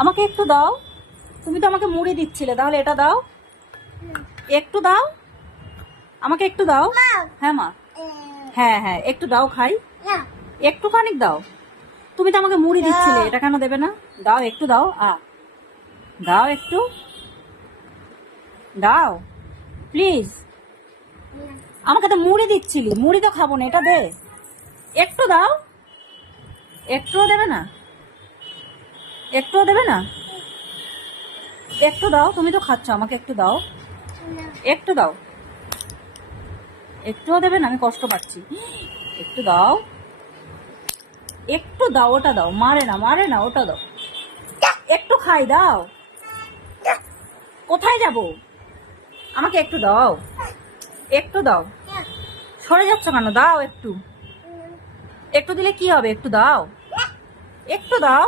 আমাকে একটু দাও। তুমি তো আমাকে মুড়ি দিচ্ছিলে, তাহলে এটা দাও, একটু দাও, আমাকে একটু দাও। হ্যাঁ মা, হ্যাঁ হ্যাঁ একটু দাও খাই, একটু খানিক দাও। তুমি তো আমাকে মুড়ি দিচ্ছিলে, এটা কেন দেবে না? দাও একটু দাও, দাও একটু দাও প্লিজ। আমাকে তো মুড়ি দিচ্ছিলি, মুড়ি তো খাবো না, এটা দে, একটু দাও। একটুও দেবে না? একটুও দেবে না? একটু দাও, তুমি তো খাচ্ছ, আমাকে একটু দাও, একটু দাও। একটুও দেবে না? আমি কষ্ট পাচ্ছি, একটু দাও, একটু দাও, ওটা দাও, মারে না মারে না, ওটা দাও, একটু খাই, দাও। কোথায় যাব? আমাকে একটু দাও, একটু দাও। সরে যাচ্ছ কেন? দাও একটু, একটু দিলে কি হবে? একটু দাও, একটু দাও।